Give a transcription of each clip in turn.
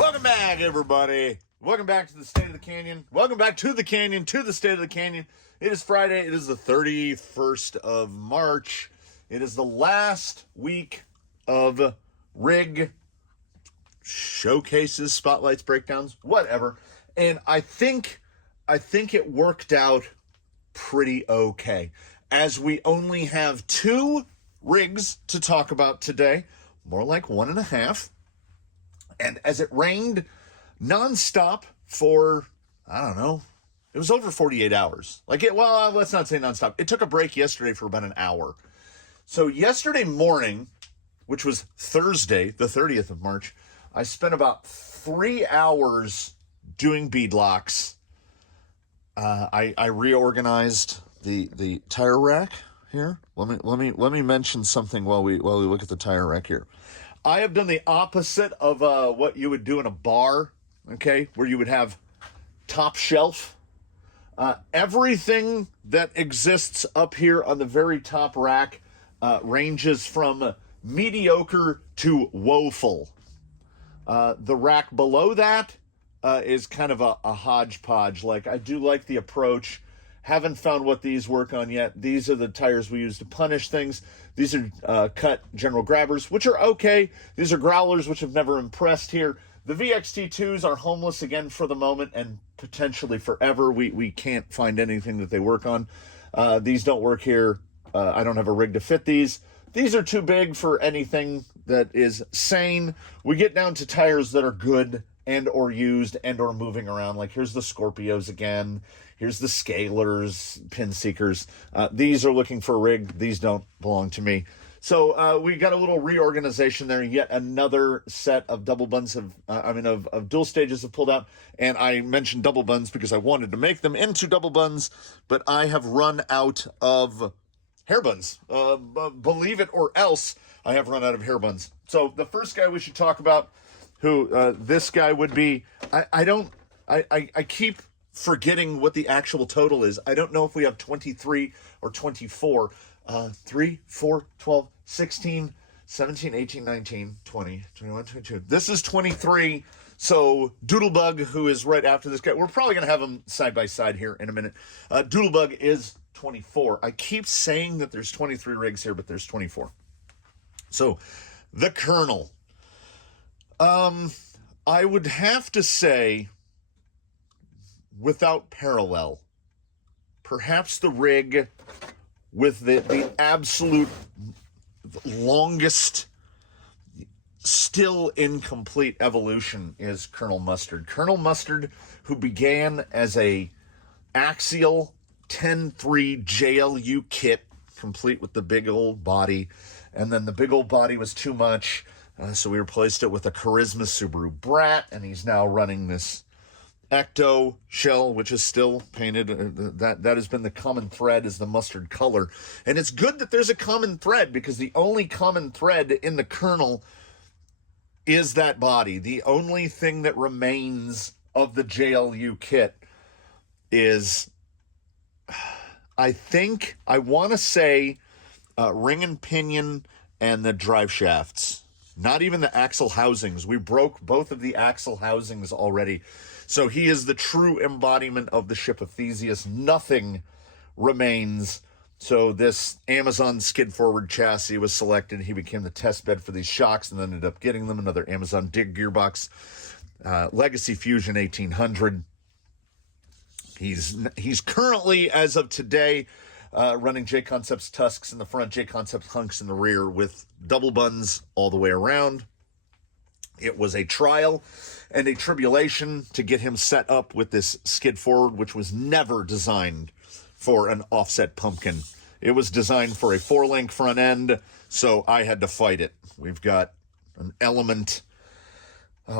Welcome back, everybody. Welcome back to the State of the Canyon. Welcome back to the Canyon, to the State of the Canyon. It is Friday. It is the 31st of March. It is the last week of rig showcases, spotlights, breakdowns, whatever. And I think it worked out pretty okay, as we only have 2 rigs to talk about today, more like 1.5. And as it rained nonstop for, I don't know, it was over 48 hours. Well, let's not say nonstop. It took a break yesterday for about an hour. So yesterday morning, which was Thursday, the 30th of March, I spent about 3 hours doing beadlocks. I reorganized the tire rack here. Let me mention something while we look at the tire rack here. I have done the opposite of what you would do in a bar, okay, where you would have top shelf. Everything that exists up here on the very top rack ranges from mediocre to woeful. The rack below that is kind of a hodgepodge. I do like the approach. Haven't found what these work on yet. These are the tires we use to punish things. These are cut general grabbers, which are okay. These are growlers, which have never impressed here. The VXT2s are homeless again for the moment and potentially forever. We can't find anything that they work on. These don't work here. I don't have a rig to fit these. These are too big for anything that is sane. We get down to tires that are good and or used and or moving around. Like here's the Scorpios again. Here's the Scalers, Pin Seekers. These are looking for a rig. These don't belong to me. So we got a little reorganization there. Yet another set of double buns of dual stages have pulled out. And I mentioned double buns because I wanted to make them into double buns, but I have run out of hair buns. Believe it or else, I have run out of hair buns. So the first guy we should talk about, who this guy would be, I keep forgetting what the actual total is. I don't know if we have 23 or 24. 3, 4, 12, 16, 17, 18, 19, 20, 21, 22. This is 23. So Doodlebug, who is right after this guy, we're probably going to have them side by side here in a minute. Doodlebug is 24. I keep saying that there's 23 rigs here, but there's 24. So the Colonel. I would have to say, without parallel, perhaps the rig with the absolute longest, still incomplete evolution is Colonel Mustard. Colonel Mustard, who began as a axial 10-3 JLU kit, complete with the big old body, and then the big old body was too much, so we replaced it with a Charisma Subaru Brat, and he's now running this Ecto shell, which is still painted. That has been the common thread, is the mustard color. And it's good that there's a common thread, because the only common thread in the Colonel is that body. The only thing that remains of the JLU kit is, I want to say, ring and pinion and the drive shafts. Not even the axle housings. We broke both of the axle housings already. So he is the true embodiment of the ship of Theseus. Nothing remains. So this Amazon skid forward chassis was selected. He became the test bed for these shocks and ended up getting them. Another Amazon dig gearbox. Legacy Fusion 1800. He's currently, as of today, running J-Concepts tusks in the front, J-Concepts hunks in the rear, with double buns all the way around. It was a trial and a tribulation to get him set up with this skid forward, which was never designed for an offset pumpkin. It was designed for a 4-link front end, so I had to fight it. We've got an Element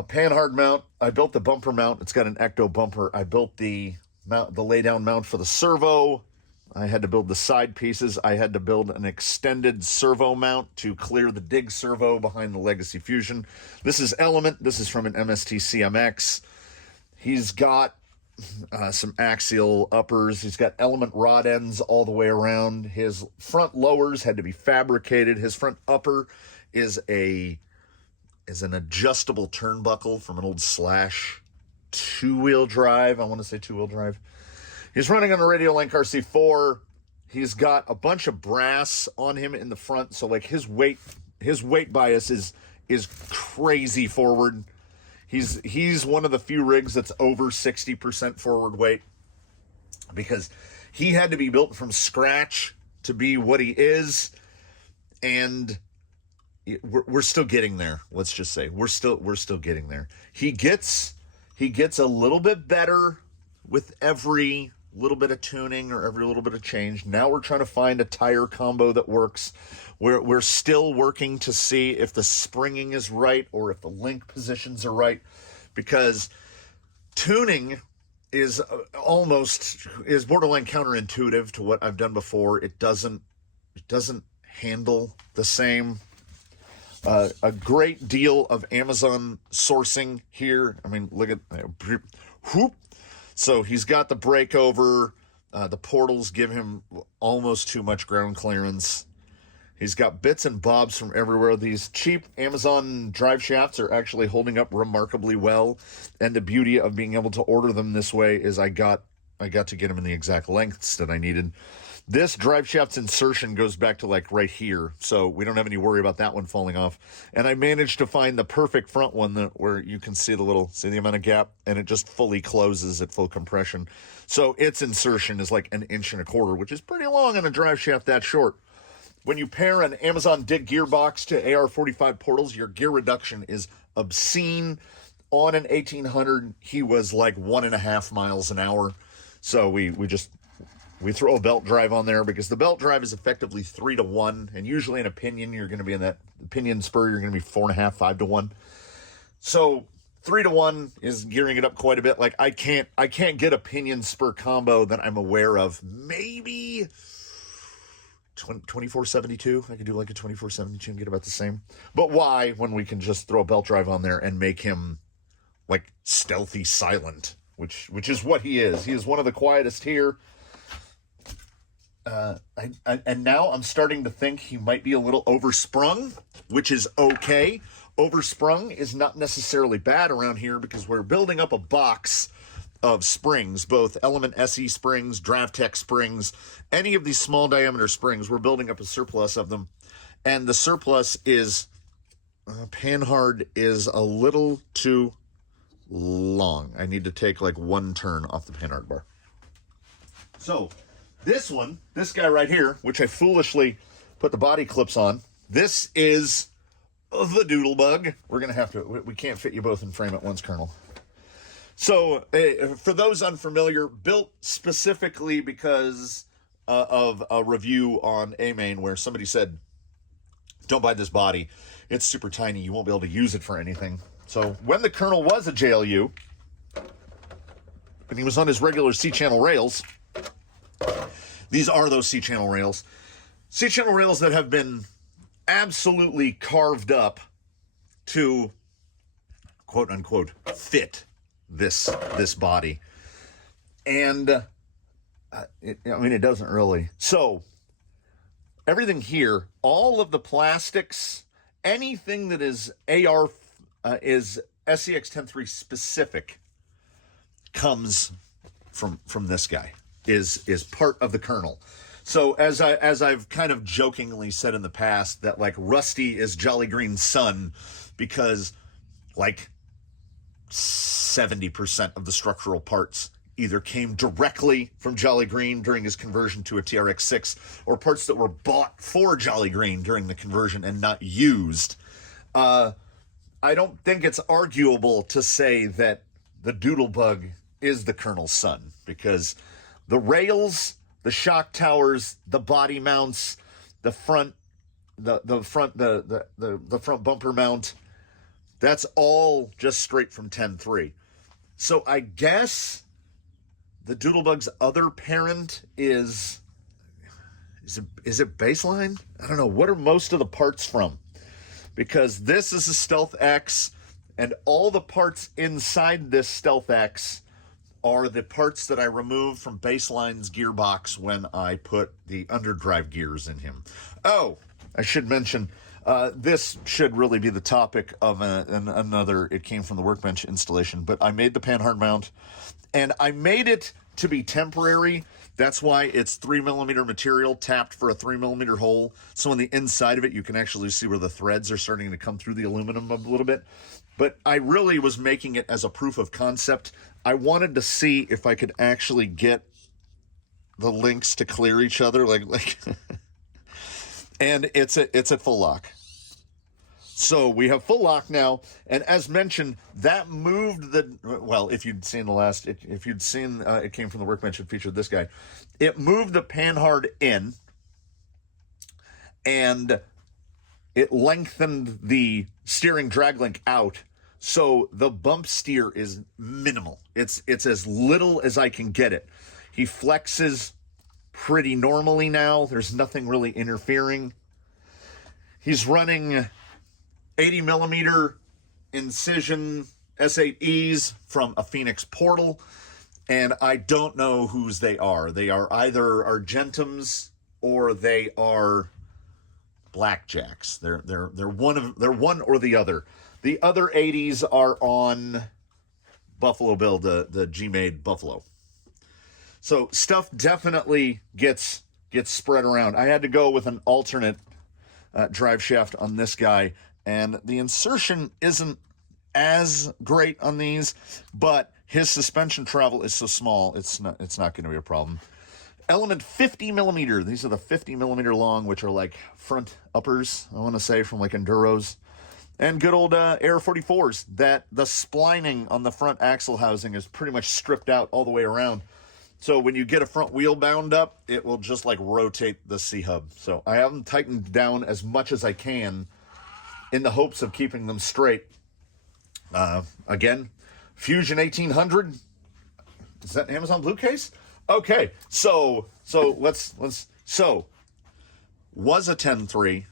panhard mount. I built the bumper mount. It's got an Ecto bumper. I built the lay-down mount for the servo. I had to build the side pieces. I had to build an extended servo mount to clear the dig servo behind the Legacy Fusion. This is Element. This is from an MST CMX. He's got some axial uppers. He's got Element rod ends all the way around. His front lowers had to be fabricated. His front upper is a is an adjustable turnbuckle from an old Slash two-wheel drive. I want to say two-wheel drive. He's running on a Radiolink RC4. He's got a bunch of brass on him in the front, so like his weight bias is crazy forward. He's one of the few rigs that's over 60% forward weight, because he had to be built from scratch to be what he is, and we're still getting there. Let's just say we're still getting there. He gets a little bit better with every little bit of tuning or every little bit of change. Now we're trying to find a tire combo that works. We're still working to see if the springing is right or if the link positions are right, because tuning is borderline counterintuitive to what I've done before. It doesn't handle the same. A great deal of Amazon sourcing here. I mean, look at whoop. So he's got the breakover. The portals give him almost too much ground clearance. He's got bits and bobs from everywhere. These cheap Amazon drive shafts are actually holding up remarkably well. And the beauty of being able to order them this way is I got to get them in the exact lengths that I needed. This drive shaft's insertion goes back to like right here, so we don't have any worry about that one falling off. And I managed to find the perfect front one where you can see the amount of gap, and it just fully closes at full compression. So its insertion is like 1.25 inches, which is pretty long on a drive shaft that short. When you pair an Amazon Dig gearbox to AR45 portals, your gear reduction is obscene. On an 1800, he was like 1.5 miles an hour. So we throw a belt drive on there, because the belt drive is effectively 3-to-1, and usually in a pinion, you're going to be in that pinion spur, you're going to be 4.5, 5-to-1. So 3-to-1 is gearing it up quite a bit. Like I can't get a pinion spur combo that I'm aware of. Maybe 2472. I could do like a 2472 and get about the same. But why, when we can just throw a belt drive on there and make him like stealthy silent, which is what he is. He is one of the quietest here. And now I'm starting to think he might be a little oversprung, which is okay. Oversprung is not necessarily bad around here, because we're building up a box of springs, both Element SE springs, DraftTech springs, any of these small diameter springs. We're building up a surplus of them, and the surplus is Panhard is a little too long. I need to take like one turn off the Panhard bar. So this guy right here, which I foolishly put the body clips on, this is the Doodlebug. We're going to have to, we can't fit you both in frame at once, Colonel. So for those unfamiliar, built specifically because of a review on A-Main where somebody said, don't buy this body. It's super tiny. You won't be able to use it for anything. So when the Colonel was a JLU, and he was on his regular C-channel rails, these are those C-channel rails. C-channel rails that have been absolutely carved up to, quote unquote, fit this body. And, it doesn't really. So, everything here, all of the plastics, anything that is is SCX-103 specific comes from this guy. Is part of the Colonel. So as I've kind of jokingly said in the past, that like Rusty is Jolly Green's son, because like 70% of the structural parts either came directly from Jolly Green during his conversion to a TRX-6, or parts that were bought for Jolly Green during the conversion and not used. I don't think it's arguable to say that the Doodlebug is the Colonel's son, because the rails, the shock towers, the body mounts, the front bumper mount, that's all just straight from 10.3. So I guess the Doodlebug's other parent is it baseline? I don't know. What are most of the parts from? Because this is a Stealth X, and all the parts inside this Stealth X are the parts that I removed from Baseline's gearbox when I put the underdrive gears in him. Oh, I should mention, This should really be the topic of another It Came From the Workbench installation, but I made the panhard mount, and I made it to be temporary. That's why it's 3mm material tapped for a 3mm hole. So on the inside of it, you can actually see where the threads are starting to come through the aluminum a little bit. But I really was making it as a proof of concept. I wanted to see if I could actually get the links to clear each other, like and it's at full lock. So we have full lock now, and as mentioned, that moved the, well, if you'd seen It Came From the Workbench, it featured this guy. It moved the panhard in, and it lengthened the steering drag link out, so the bump steer is minimal. It's as little as I can get it. He flexes pretty normally now. There's nothing really interfering. He's running 80mm incision S8Es from a Phoenix Portal, and I don't know whose they are. They are either Argentums or they are Blackjacks. They're one or the other. The other 80s are on Buffalo Bill, the G-Made Buffalo. So stuff definitely gets spread around. I had to go with an alternate drive shaft on this guy, and the insertion isn't as great on these, but his suspension travel is so small, it's not going to be a problem. Element 50mm. These are the 50mm long, which are like front uppers, I want to say, from like Enduros. And good old Air 44s, that the splining on the front axle housing is pretty much stripped out all the way around. So when you get a front wheel bound up, it will just like rotate the C-hub. So I have them tightened down as much as I can in the hopes of keeping them straight. Again, Fusion 1800. Is that an Amazon Blue case? Okay, so was a 10.3,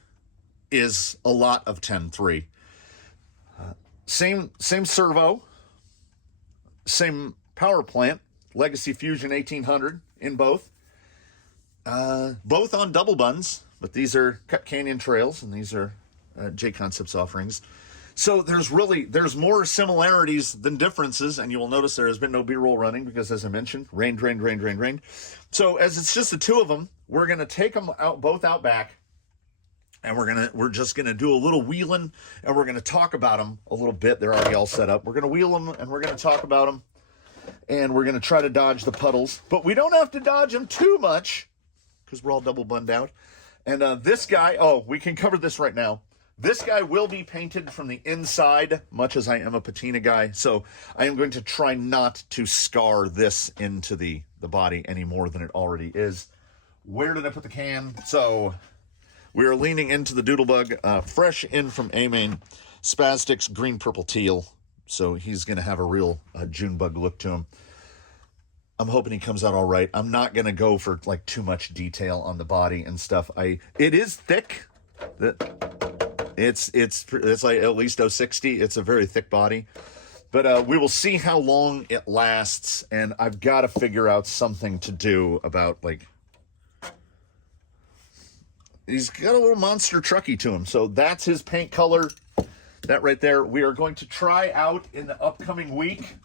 is a lot of 10.3. Same servo, same power plant, Legacy Fusion 1800 in both. Both on double buns, but these are Cut Canyon trails, and these are J Concepts offerings. So there's more similarities than differences, and you will notice there has been no B-roll running because, as I mentioned, rained. So as it's just the two of them, we're gonna take them both out back, and we're just gonna do a little wheeling, and we're gonna talk about them a little bit. They're already all set up. We're gonna wheel them, and we're gonna talk about them, and we're gonna try to dodge the puddles, but we don't have to dodge them too much because we're all double bunned out. And this guy, we can cover this right now. This guy will be painted from the inside, much as I am a patina guy. So I am going to try not to scar this into the body any more than it already is. Where did I put the can? So we are leaning into the Doodlebug, fresh in from A-Main, Spastics, green, purple, teal. So he's going to have a real Junebug look to him. I'm hoping he comes out all right. I'm not going to go for like too much detail on the body and stuff. It is thick. It's like at least 060. It's a very thick body. But we will see how long it lasts, and I've got to figure out something to do about, like, he's got a little monster trucky to him. So that's his paint color. That right there. We are going to try out in the upcoming week.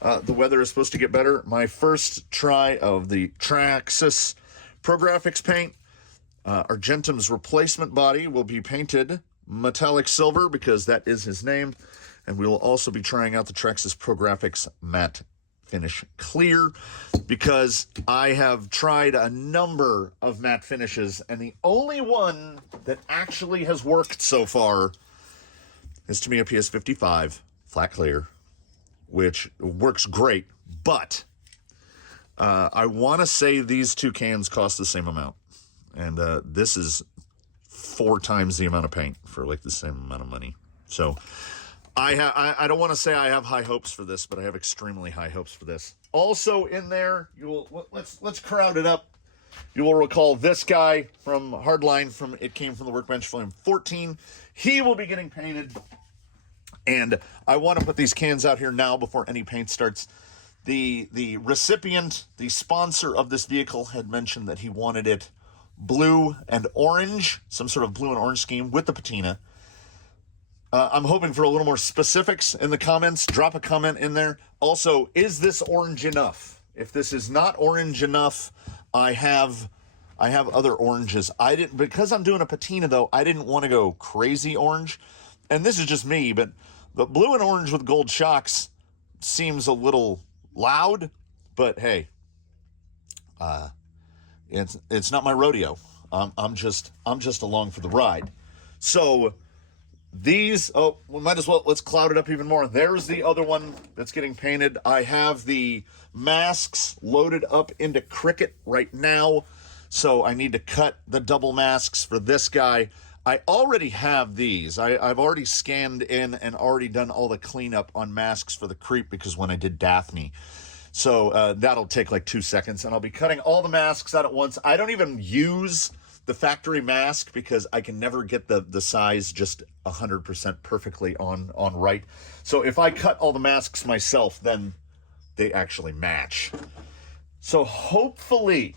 The weather is supposed to get better. My first try of the Traxxas Pro Graphics paint. Argentum's replacement body will be painted metallic silver because that is his name. And we will also be trying out the Traxxas Pro Graphics matte finish clear because I have tried a number of matte finishes, and the only one that actually has worked so far is Tamiya PS55 flat clear, which works great, but I want to say these two cans cost the same amount. And this is 4 times the amount of paint for like the same amount of money. So I don't want to say I have high hopes for this, but I have extremely high hopes for this. Also in there, let's crowd it up. You will recall this guy from Hardline from It Came From the Workbench Volume 14. He will be getting painted. And I want to put these cans out here now before any paint starts. The recipient, the sponsor of this vehicle, had mentioned that he wanted it blue and orange, some sort of blue and orange scheme with the patina. I'm hoping for a little more specifics in the comments. Drop a comment in there. Also, is this orange enough? If this is not orange enough, I have other oranges. Because I'm doing a patina though, I didn't want to go crazy orange. And this is just me, but the blue and orange with gold shocks seems a little loud, but hey, it's not my rodeo. I'm just along for the ride. So these, we might as well, let's cloud it up even more. There's the other one that's getting painted. I have the masks loaded up into Cricut right now. So I need to cut the double masks for this guy. I already have these. I've already scanned in and already done all the cleanup on masks for the creep because when I did Daphne. So that'll take like 2 seconds and I'll be cutting all the masks out at once. I don't even use the factory mask because I can never get the size just 100% perfectly on right. So if I cut all the masks myself, then they actually match. So hopefully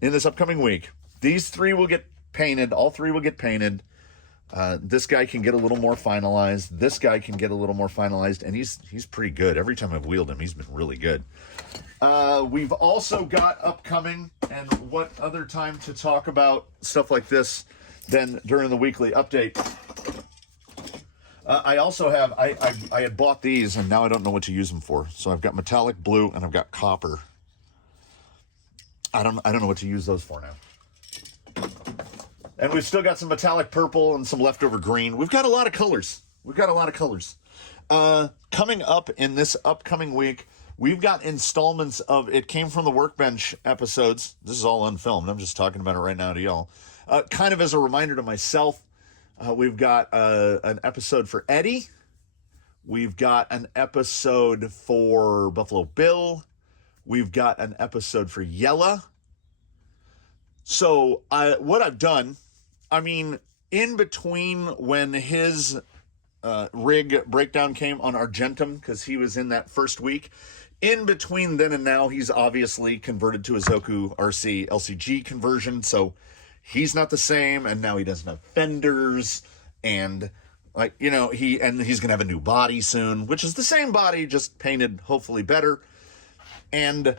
in this upcoming week, these three will get painted. All three will get painted. This guy can get a little more finalized. This guy can get a little more finalized, and he's pretty good. Every time I've wheeled him, he's been really good. We've also got upcoming, and what other time to talk about stuff like this than during the weekly update. I also have, I had bought these, and now I don't know what to use them for. So I've got metallic blue, and I've got copper. I don't know what to use those for now. And we've still got some metallic purple and some leftover green. We've got a lot of colors. Coming up in this upcoming week, we've got installments of It Came From the Workbench episodes. This is all unfilmed. I'm just talking about it right now to y'all. Kind of as a reminder to myself, we've got an episode for Eddie. We've got an episode for Buffalo Bill. We've got an episode for Yella. So what I've done, I mean, in between when his rig breakdown came on Argentum, because he was in that first week, in between then and now, he's obviously converted to a Zoku RC LCG conversion, so he's not the same, and now he doesn't have fenders, and like, you know, he's gonna have a new body soon, which is the same body, just painted hopefully better. And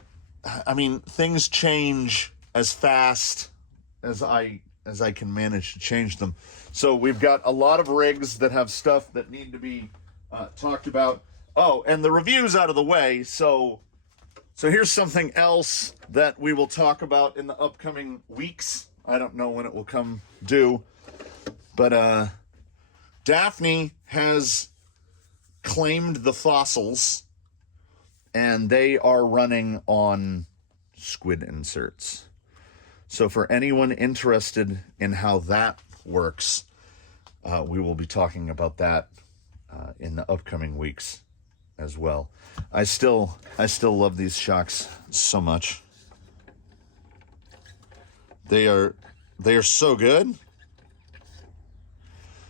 I mean, things change as fast as I can manage to change them. So we've got a lot of rigs that have stuff that need to be talked about. Oh, and the review's out of the way. So here's something else that we will talk about in the upcoming weeks. I don't know when it will come due, but Daphne has claimed the fossils, and they are running on squid inserts. So for anyone interested in how that works, we will be talking about that in the upcoming weeks as well. I still love these shocks so much. They are so good.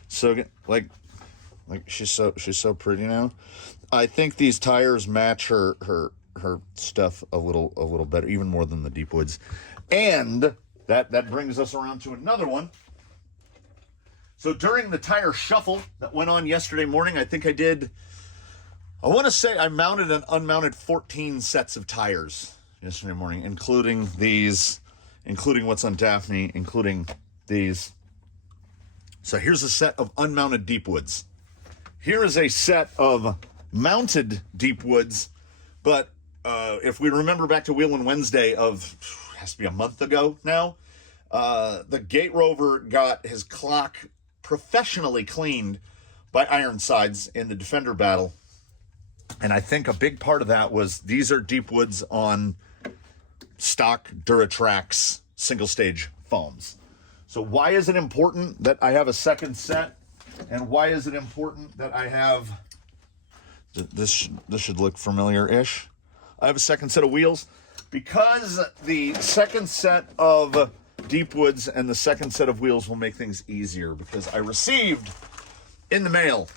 So good. Like she's so pretty now. I think these tires match her stuff a little better, even more than the Deep Woods. And that brings us around to another one. So during the tire shuffle that went on yesterday morning, I want to say I mounted and unmounted 14 sets of tires yesterday morning, including these, including what's on Daphne, including these. So here's a set of unmounted Deep Woods. Here is a set of mounted Deep Woods, but if we remember back to Wheelin' Wednesday of, has to be a month ago now, the Gate Rover got his clock professionally cleaned by Ironsides in the Defender battle. And I think a big part of that was these are Deep Woods on stock Duratrax single stage foams. So why is it important that I have a second set? And why is it important that I have, this should look familiar-ish. I have a second set of wheels because the second set of Deep Woods and the second set of wheels will make things easier, because I received in the mail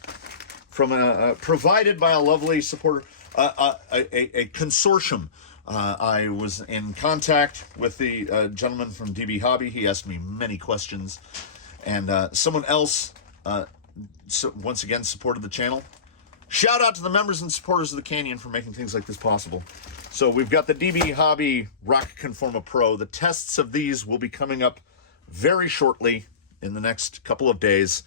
from provided by a lovely supporter, a consortium I was in contact with the gentleman from DB Hobby. He asked me many questions. And someone else, once again, supported the channel. Shout out to the members and supporters of the Canyon for making things like this possible. So we've got the DB Hobby Rock Conforma Pro. The tests of these will be coming up very shortly in the next couple of days.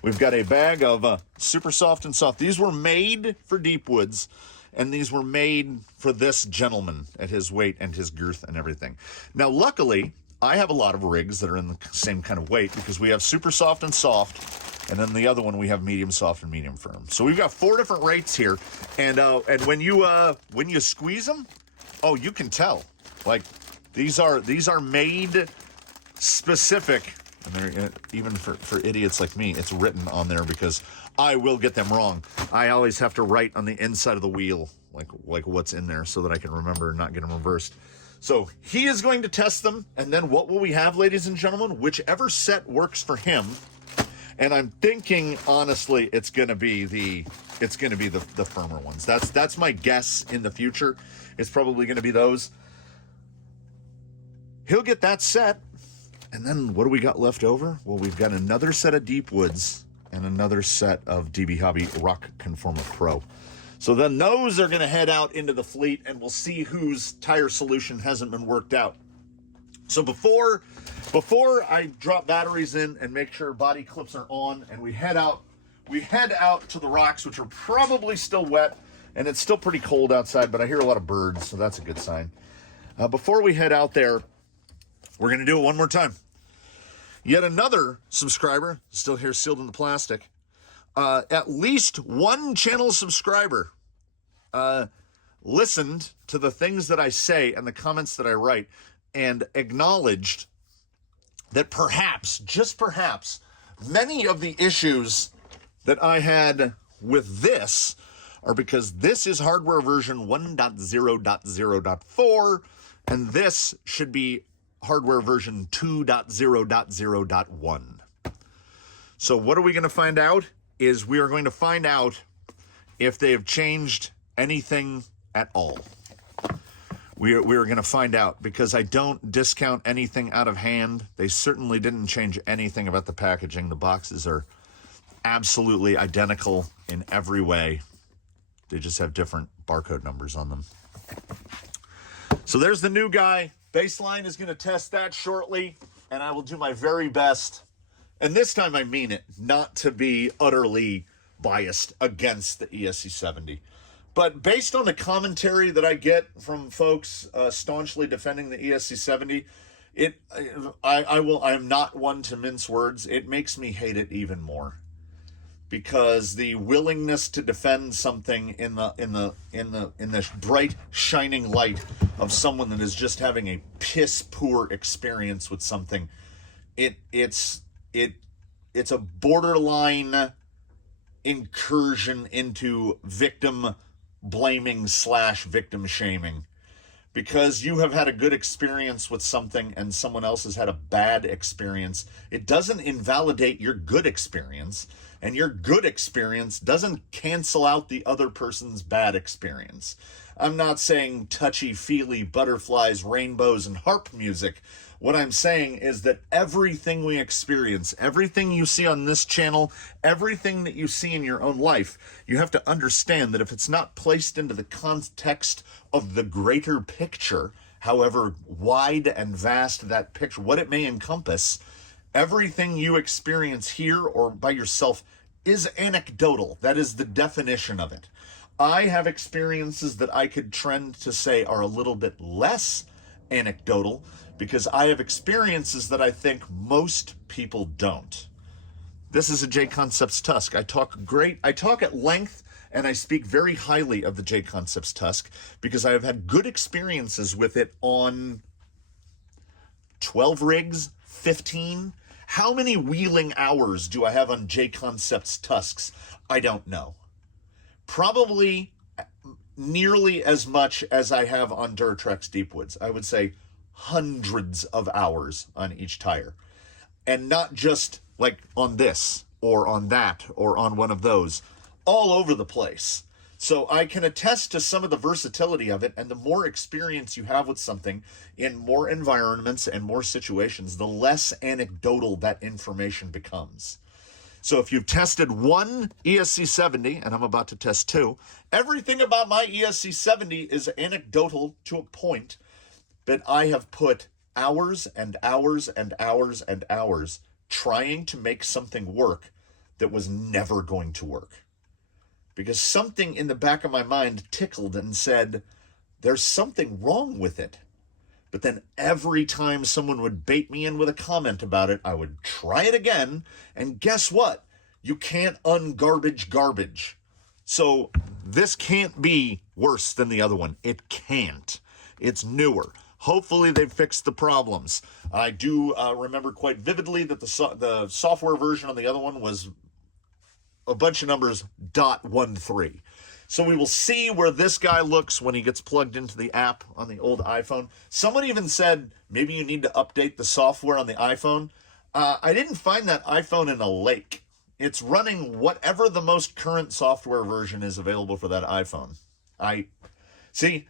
We've got a bag of super soft and soft. These were made for deep woods, and these were made for this gentleman at his weight and his girth and everything. Now, luckily, I have a lot of rigs that are in the same kind of weight because we have super soft and soft, and then the other one we have medium soft and medium firm. So we've got 4 different rates here, and when you squeeze them, oh, you can tell. Like these are made specific. And they're, even for idiots like me, it's written on there because I will get them wrong. I always have to write on the inside of the wheel like what's in there so that I can remember and not get them reversed. So he is going to test them, and then what will we have, ladies and gentlemen? Whichever set works for him. And I'm thinking, honestly, it's going to be the firmer ones. That's my guess in the future. It's probably going to be those. He'll get that set. And then what do we got left over? Well, we've got another set of Deep Woods and another set of DB Hobby Rock Conforma Pro. So then those are going to head out into the fleet, and we'll see whose tire solution hasn't been worked out. So before I drop batteries in and make sure body clips are on, and we head out to the rocks, which are probably still wet, and it's still pretty cold outside, but I hear a lot of birds, so that's a good sign. Before we head out there, we're going to do it one more time. Yet another subscriber, still here sealed in the plastic, at least one channel subscriber listened to the things that I say and the comments that I write and acknowledged that perhaps, just perhaps, many of the issues that I had with this are because this is hardware version 1.0.0.4, and this should be hardware version 2.0.0.1. So what are we going to find out is we are going to find out if they have changed anything at all. We are going to find out, because I don't discount anything out of hand. They certainly didn't change anything about the packaging. The boxes are absolutely identical in every way. They just have different barcode numbers on them. So there's the new guy. Baseline is going to test that shortly, and I will do my very best. And this time I mean it, not to be utterly biased against the ESC70. But based on the commentary that I get from folks staunchly defending the ESC70, I am not one to mince words. It makes me hate it even more, because the willingness to defend something in the bright shining light of someone that is just having a piss poor experience with something, it's a borderline incursion into victim blaming / victim shaming. Because you have had a good experience with something and someone else has had a bad experience, it doesn't invalidate your good experience, and your good experience doesn't cancel out the other person's bad experience. I'm not saying touchy-feely butterflies, rainbows, and harp music. What I'm saying is that everything we experience, everything you see on this channel, everything that you see in your own life, you have to understand that if it's not placed into the context of the greater picture, however wide and vast that picture, what it may encompass, everything you experience here or by yourself is anecdotal. That is the definition of it. I have experiences that I could trend to say are a little bit less anecdotal, because I have experiences that I think most people don't. This is a J Concepts Tusk. I talk at length, and I speak very highly of the J Concepts Tusk because I have had good experiences with it on 12 rigs, 15. How many wheeling hours do I have on J Concepts Tusks? I don't know. Probably nearly as much as I have on Duratrex Deepwoods. I would say hundreds of hours on each tire. And not just like on this or on that or on one of those. All over the place. So I can attest to some of the versatility of it, and the more experience you have with something in more environments and more situations, the less anecdotal that information becomes. So if you've tested one ESC70, and I'm about to test two, everything about my ESC70 is anecdotal to a point, but I have put hours and hours and hours and hours trying to make something work that was never going to work. Because something in the back of my mind tickled and said, there's something wrong with it. But then every time someone would bait me in with a comment about it, I would try it again. And guess what? You can't ungarbage garbage. So this can't be worse than the other one. It can't. It's newer. Hopefully they've fixed the problems. I do remember quite vividly that the software version on the other one was a bunch of numbers .13. So we will see where this guy looks when he gets plugged into the app on the old iPhone. Someone even said maybe you need to update the software on the iPhone. I didn't find that iPhone in a lake. It's running whatever the most current software version is available for that iPhone. See,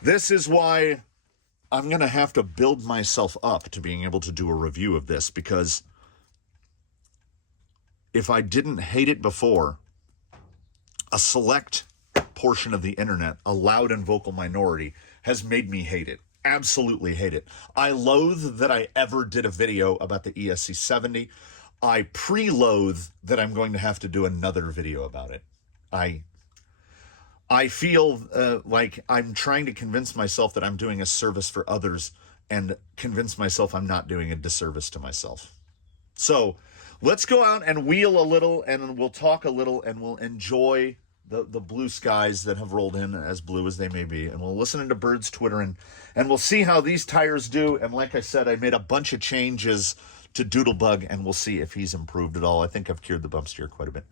this is why I'm going to have to build myself up to being able to do a review of this, because if I didn't hate it before, a select portion of the internet, a loud and vocal minority, has made me hate it. Absolutely hate it. I loathe that I ever did a video about the ESC70. I pre-loathe that I'm going to have to do another video about it. I feel like I'm trying to convince myself that I'm doing a service for others and convince myself I'm not doing a disservice to myself. So let's go out and wheel a little, and we'll talk a little, and we'll enjoy the blue skies that have rolled in, as blue as they may be, and we'll listen to birds twittering, and we'll see how these tires do. And like I said, I made a bunch of changes to Doodlebug, and we'll see if he's improved at all. I think I've cured the bump steer quite a bit.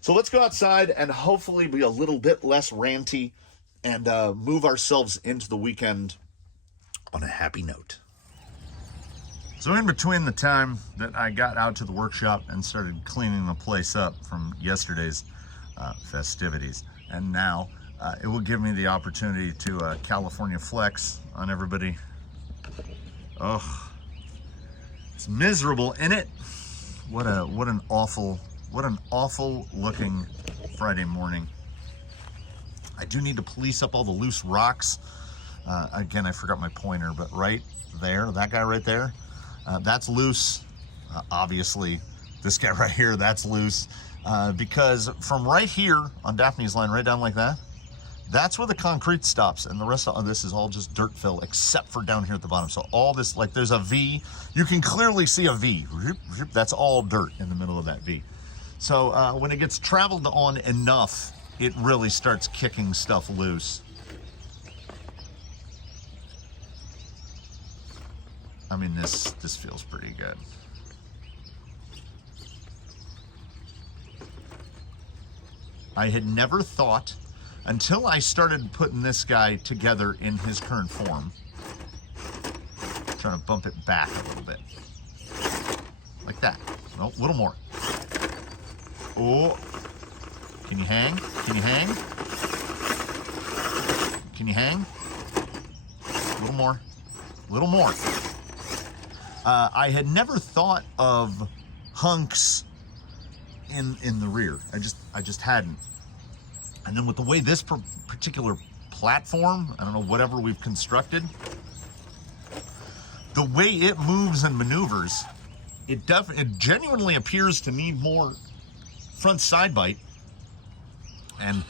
So let's go outside and hopefully be a little bit less ranty and move ourselves into the weekend on a happy note. So in between the time that I got out to the workshop and started cleaning the place up from yesterday's festivities, and now it will give me the opportunity to California flex on everybody. Oh, it's miserable in it. What an awful looking Friday morning. I do need to police up all the loose rocks. Again, I forgot my pointer, but right there, that guy right there, that's loose. Obviously, this guy right here, that's loose. Because from right here on Daphne's line, right down like that, that's where the concrete stops, and the rest of this is all just dirt fill, except for down here at the bottom. So all this, like there's a V, you can clearly see a V. That's all dirt in the middle of that V. So when it gets traveled on enough, it really starts kicking stuff loose. I mean, this feels pretty good. I had never thought, until I started putting this guy together in his current form, trying to bump it back a little bit. Like that. No, a little more. Oh, can you hang? Can you hang? Can you hang? A little more. A little more. I had never thought of hunks in the rear. I just hadn't. And then with the way this particular platform, I don't know, whatever we've constructed, the way it moves and maneuvers, it genuinely appears to need more front side bite. And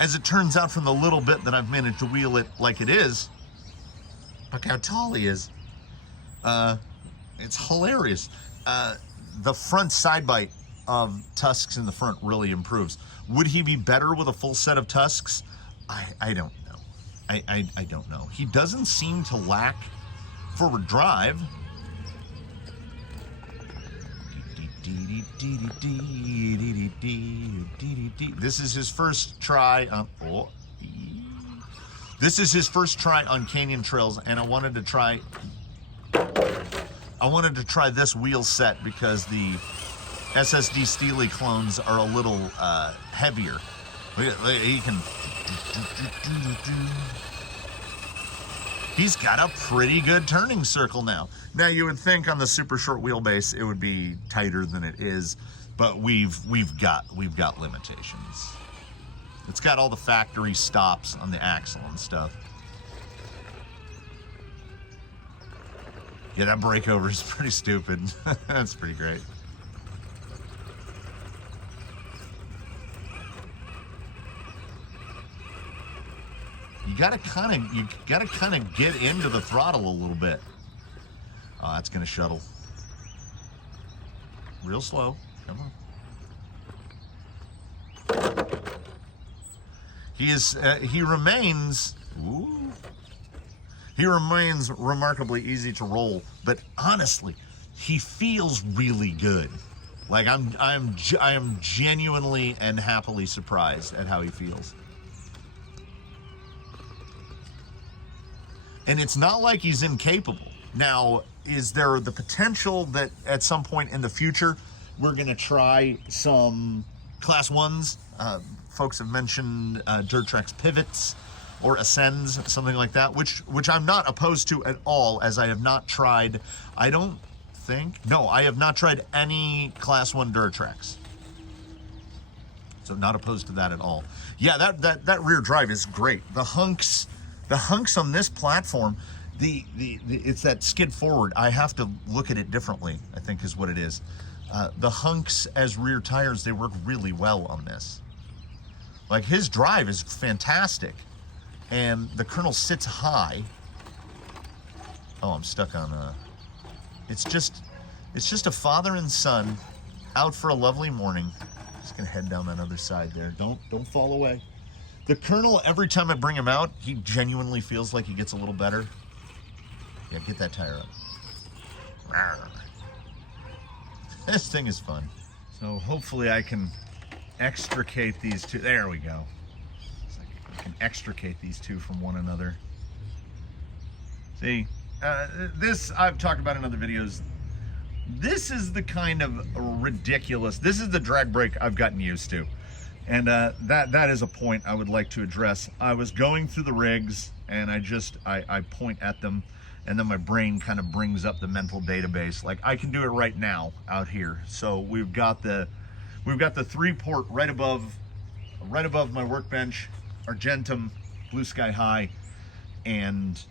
as it turns out, from the little bit that I've managed to wheel it like it is, look how tall he is. It's hilarious. The front side bite of tusks in the front really improves. Would he be better with a full set of tusks? I don't know. I don't know. He doesn't seem to lack forward drive. This is his first try on canyon trails, and I wanted to try this wheel set because the SSD Steely clones are a little heavier. Look, he can. He's got a pretty good turning circle now. Now you would think on the super short wheelbase it would be tighter than it is, but we've got limitations. It's got all the factory stops on the axle and stuff. Yeah, that breakover is pretty stupid. That's pretty great. You gotta kind of get into the throttle a little bit. Oh, that's gonna shuttle. Real slow. Come on. He remains. Ooh. He remains remarkably easy to roll, but honestly, he feels really good. Like I am genuinely and happily surprised at how he feels. And it's not like he's incapable. Now, is there the potential that at some point in the future we're going to try some Class 1s? Folks have mentioned Dirt Track's pivots or ascends, something like that, which I'm not opposed to at all, as I have not tried, I have not tried any Class 1 Dirt Tracks. So not opposed to that at all. Yeah, that rear drive is great. The hunks on this platform, it's that skid forward. I have to look at it differently, I think is what it is. The hunks as rear tires, they work really well on this. Like, his drive is fantastic, and the Colonel sits high. Oh, I'm stuck on it's just a father and son out for a lovely morning. Just gonna head down that other side there. Don't fall away. The Colonel, every time I bring him out, he genuinely feels like he gets a little better. Yeah, get that tire up. Rawr. This thing is fun. So hopefully I can extricate these two. There we go. It's like I can extricate these two from one another. See, this I've talked about in other videos. This is the kind of ridiculous, this is the drag brake I've gotten used to. And that is a point I would like to address. I was going through the rigs and I point at them, and then my brain kind of brings up the mental database. Like, I can do it right now out here. So we've got the 3-port right above my workbench, Argentum, Blue Sky High, and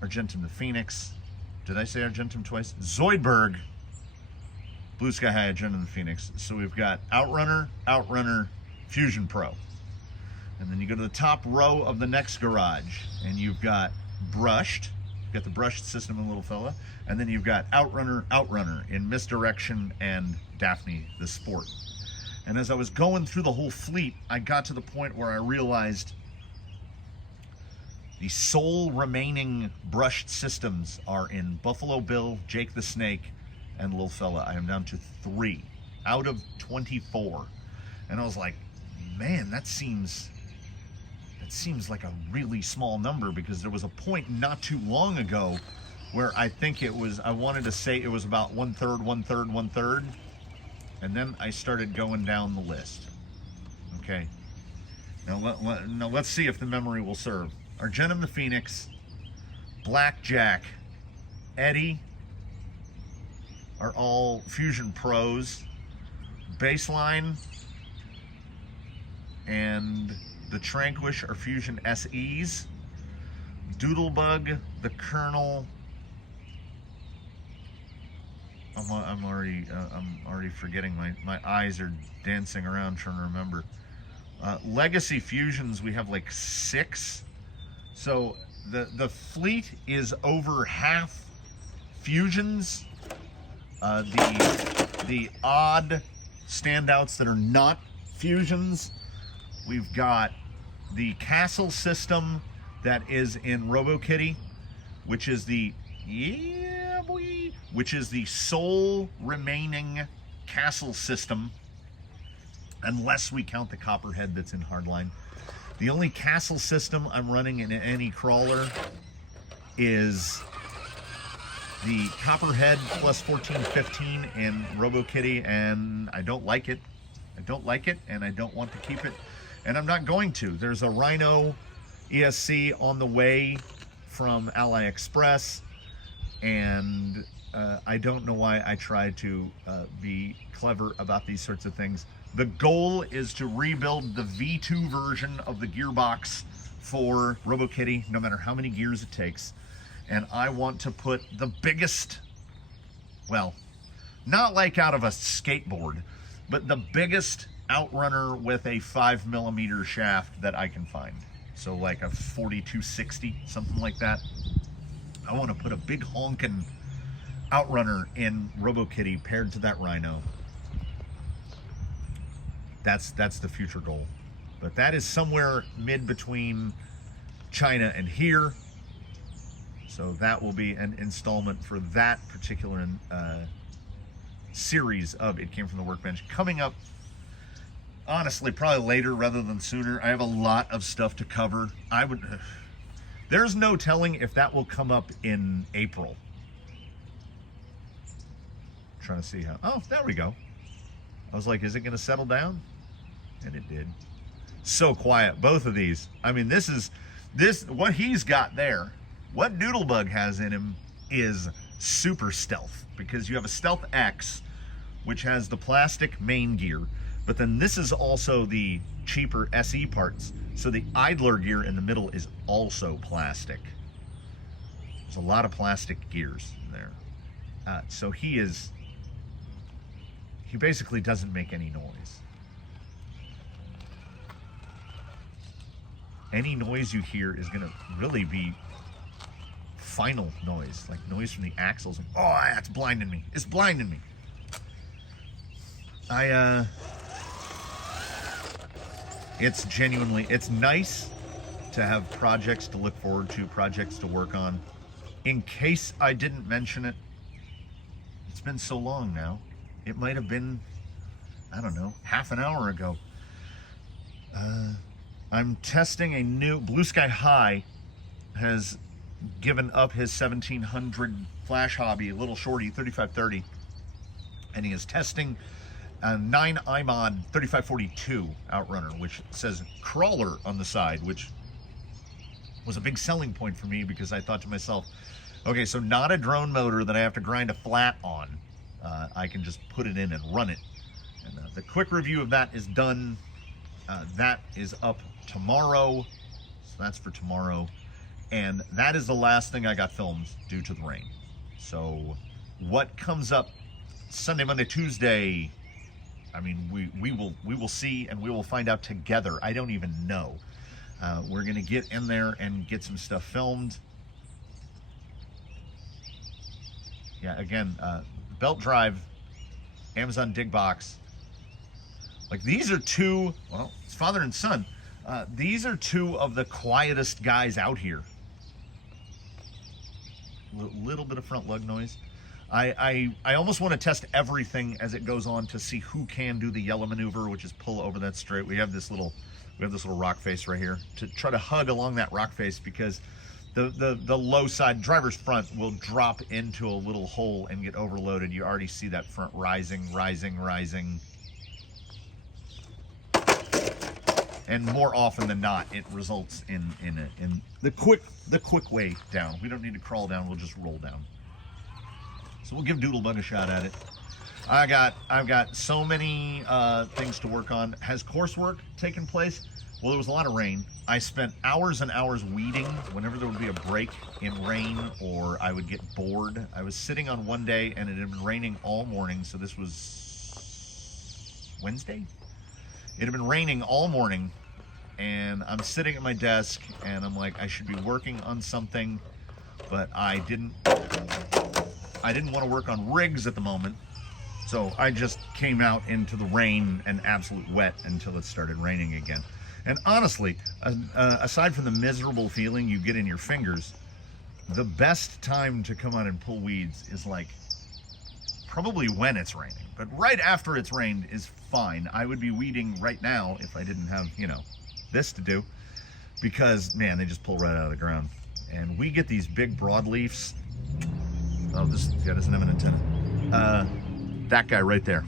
Argentum the Phoenix. Did I say Argentum twice? Zoidberg, Blue Sky High, Argentum the Phoenix. So we've got Outrunner, Fusion Pro. And then you go to the top row of the next garage, and you've got brushed. You've got the brushed system in Little Fella. And then you've got Outrunner in Misdirection and Daphne the Sport. And as I was going through the whole fleet, I got to the point where I realized the sole remaining brushed systems are in Buffalo Bill, Jake the Snake, and Little Fella. I am down to 3 out of 24. And I was like, man, that seems like a really small number, because there was a point not too long ago where I think it was, I wanted to say it was about 1/3, 1/3, 1/3. And then I started going down the list. Okay. Now let's see if the memory will serve. Argentum the Phoenix, Blackjack, Eddie are all Fusion Pros. Baseline and the Tranquish are Fusion SEs. Doodlebug, the Colonel. I'm already forgetting. My eyes are dancing around trying to remember. Legacy Fusions, we have like 6. So the fleet is over half Fusions. The odd standouts that are not Fusions, we've got the Castle system that is in RoboKitty, which is the sole remaining Castle system, unless we count the Copperhead that's in Hardline. The only Castle system I'm running in any crawler is the Copperhead plus 1415 in RoboKitty, and I don't like it. And I don't want to keep it. And I'm not going to. There's a Rhino ESC on the way from AliExpress, and I don't know why I try to be clever about these sorts of things. The goal is to rebuild the V2 version of the gearbox for RoboKitty, no matter how many gears it takes. And I want to put the biggest, well, not like out of a skateboard, but the biggest outrunner with a 5mm shaft that I can find. So like a 4260, something like that. I want to put a big honkin' outrunner in RoboKitty paired to that Rhino. That's the future goal. But that is somewhere mid between China and here. So that will be an installment for that particular series of It Came From the Workbench. Coming up, honestly, probably later rather than sooner. I have a lot of stuff to cover. There's no telling if that will come up in April. I'm trying to see how, oh, there we go. I was like, is it going to settle down? And it did. So quiet, both of these. I mean, what he's got there, what Doodlebug has in him is super stealth, because you have a Stealth X, which has the plastic main gear, but then this is also the cheaper SE parts. So the idler gear in the middle is also plastic. There's a lot of plastic gears in there. So he basically doesn't make any noise. Any noise you hear is gonna really be final noise, like noise from the axles. And, oh, that's blinding me. It's blinding me. It's genuinely, it's nice to have projects to look forward to, projects to work on. In case I didn't mention it, it's been so long now. It might have been, I don't know, half an hour ago. I'm testing a new, Blue Sky High has given up his 1700 flash hobby, a little shorty, 3530, and he is testing a 9 iMod 3542 outrunner, which says crawler on the side, which was a big selling point for me, because I thought to myself, okay, so not a drone motor that I have to grind a flat on. I can just put it in and run it. And the quick review of that is done. That is up tomorrow, so that's for tomorrow. And that is the last thing I got filmed due to the rain. So what comes up Sunday, Monday, Tuesday, I mean, we will see, and we will find out together. I don't even know. We're gonna get in there and get some stuff filmed. Yeah, again, belt drive, Amazon dig box. Like, these are two, well, it's father and son. These are two of the quietest guys out here. Little bit of front lug noise. I almost want to test everything as it goes on to see who can do the yellow maneuver, which is pull over that straight. We have this little rock face right here to try to hug along that rock face, because the low side driver's front will drop into a little hole and get overloaded. You already see that front rising. And more often than not, it results in the quick way down. We don't need to crawl down, we'll just roll down. So we'll give Doodlebug a shot at it. I've got so many things to work on. Has coursework taken place? Well, there was a lot of rain. I spent hours and hours weeding whenever there would be a break in rain or I would get bored. I was sitting on one day and it had been raining all morning, so this was Wednesday? It had been raining all morning, and I'm sitting at my desk and I'm like, I should be working on something, but I didn't want to work on rigs at the moment. So I just came out into the rain and absolute wet until it started raining again. And honestly, aside from the miserable feeling you get in your fingers, the best time to come out and pull weeds is like probably when it's raining. But right after it's rained is fine. I would be weeding right now if I didn't have, you know, this to do, because man, they just pull right out of the ground. And we get these big broadleafs. Oh, this guy doesn't have an antenna. That guy right there.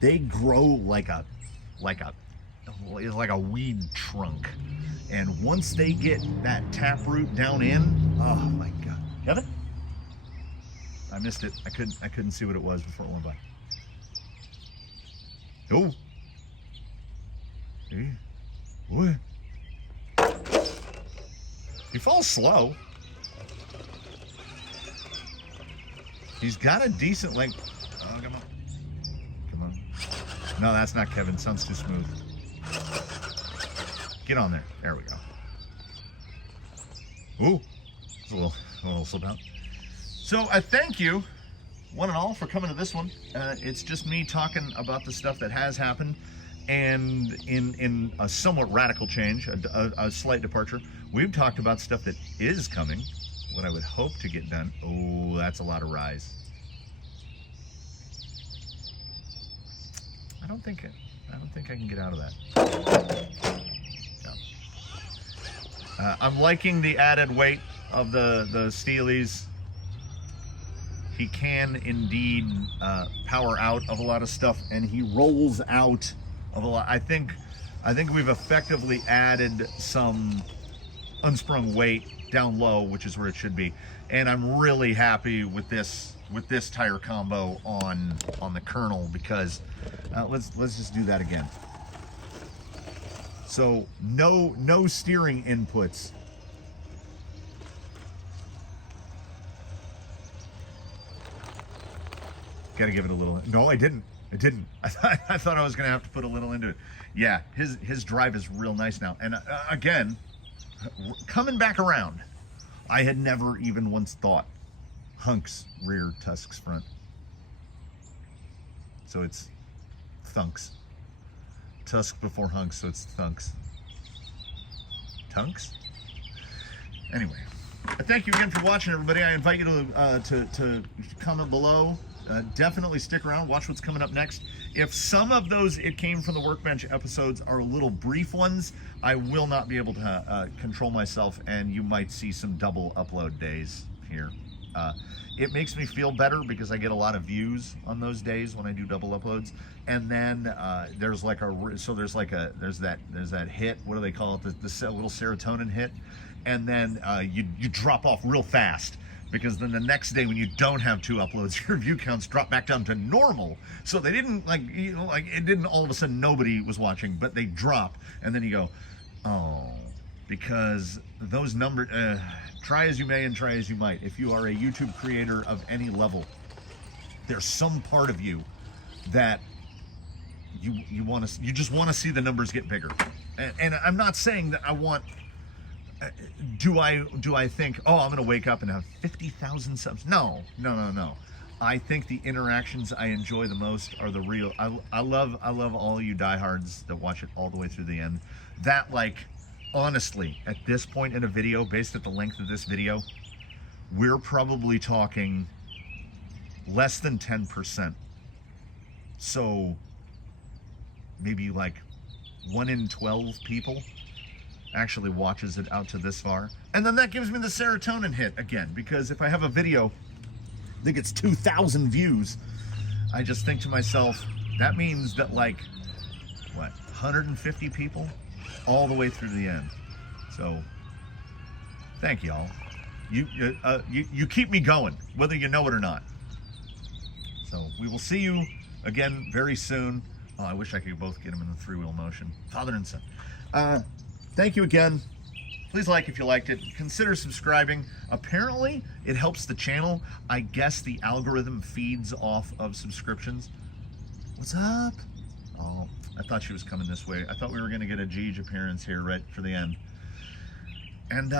They grow like a is like a weed trunk. And once they get that taproot down in, oh my God. Kevin? I missed it. I couldn't see what it was before it went by. Oh. Hey. What? He falls slow. He's got a decent length. Oh, come on. Come on. No, that's not Kevin. Sounds too smooth. Get on there. There we go. Ooh. It's a little slip out. So I thank you, one and all, for coming to this one. It's just me talking about the stuff that has happened, and in a somewhat radical change, a slight departure, we've talked about stuff that is coming, what I would hope to get done. Oh, that's a lot of rise. I don't think I can get out of that. No. I'm liking the added weight of the Steelies. He can indeed power out of a lot of stuff, and he rolls out of a lot. I think we've effectively added some unsprung weight down low, which is where it should be, and I'm really happy with this tire combo on the kernel, because let's just do that again. So no steering inputs. Got to give it a little. No, I didn't. I thought I was gonna have to put a little into it. Yeah, his drive is real nice now. And again, coming back around, I had never even once thought hunks rear, tusks front. So it's thunks. Tusk before hunks, so it's thunks. Tunks? Anyway, thank you again for watching, everybody. I invite you to comment below. Definitely stick around, watch what's coming up next. If some of those It Came From the Workbench episodes are little brief ones, I will not be able to control myself, and you might see some double upload days here. It makes me feel better because I get a lot of views on those days when I do double uploads. And then there's that hit, what do they call it, the little serotonin hit, and then you drop off real fast, because then the next day when you don't have 2 uploads, your view counts drop back down to normal. So they didn't it didn't all of a sudden nobody was watching, but they drop, and then you go, oh, because those numbers, try as you may and try as you might, if you are a YouTube creator of any level, there's some part of you that you just want to see the numbers get bigger. And I'm not saying that I want, do I think, oh, I'm gonna wake up and have 50,000 subs? No. I think the interactions I enjoy the most are the real. I love all you diehards that watch it all the way through the end. That, like, honestly, at this point in a video, based at the length of this video, we're probably talking less than 10%. So maybe like 1 in 12 people actually watches it out to this far. And then that gives me the serotonin hit again, because if I have a video that gets 2,000 views, I just think to myself, that means that, like, what, 150 people all the way through the end. So thank y'all. You keep me going, whether you know it or not. So we will see you again very soon. Oh, I wish I could both get them in the 3-wheel motion, father and son. Thank you again. Please like if you liked it. Consider subscribing. Apparently, it helps the channel. I guess the algorithm feeds off of subscriptions. What's up? Oh, I thought she was coming this way. I thought we were going to get a Jeej appearance here right for the end. And,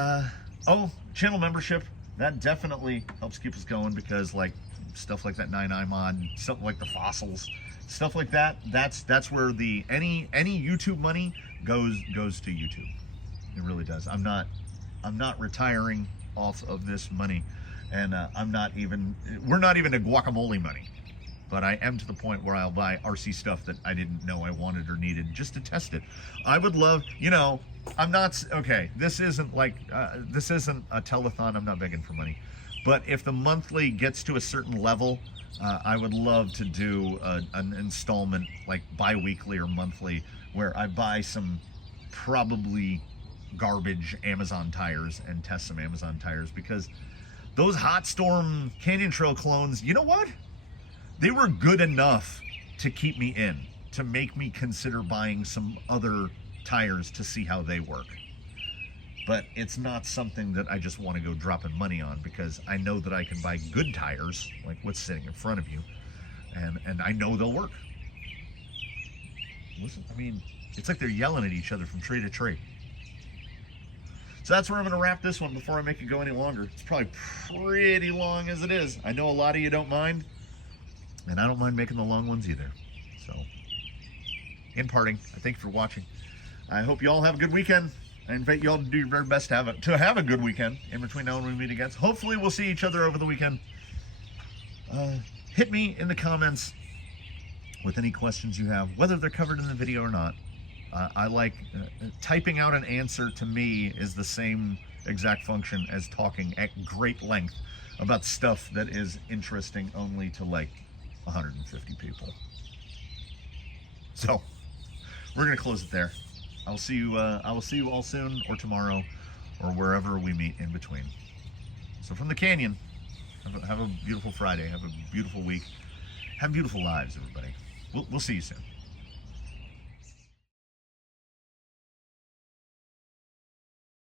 oh, channel membership. That definitely helps keep us going, because, like, stuff like that 9i mod, something like the fossils, stuff like that, that's where the any YouTube money goes to YouTube. It really does. I'm not retiring off of this money, and we're not even a guacamole money, but I am to the point where I'll buy RC stuff that I didn't know I wanted or needed just to test it. I would love, I'm not, okay, this isn't like, this isn't a telethon, I'm not begging for money, but if the monthly gets to a certain level, I would love to do an installment, like bi-weekly or monthly, where I buy some probably garbage Amazon tires and test some Amazon tires, because those Hot Storm Canyon Trail clones, you know what? They were good enough to keep me in, to make me consider buying some other tires to see how they work. But it's not something that I just want to go dropping money on, because I know that I can buy good tires, like what's sitting in front of you, and I know they'll work. Listen, I mean, it's like they're yelling at each other from tree to tree. So that's where I'm going to wrap this one before I make it go any longer. It's probably pretty long as it is. I know a lot of you don't mind, and I don't mind making the long ones either. So, in parting, I thank you for watching. I hope you all have a good weekend. I invite you all to do your very best to have a good weekend in between now and when we meet again. Hopefully we'll see each other over the weekend. Hit me in the comments with any questions you have, whether they're covered in the video or not. I like typing out an answer. To me, is the same exact function as talking at great length about stuff that is interesting only to like 150 people. So we're gonna close it there. I will see you all soon, or tomorrow, or wherever we meet in between. So from the canyon, have a beautiful Friday. Have a beautiful week. Have beautiful lives, everybody. We'll see you soon.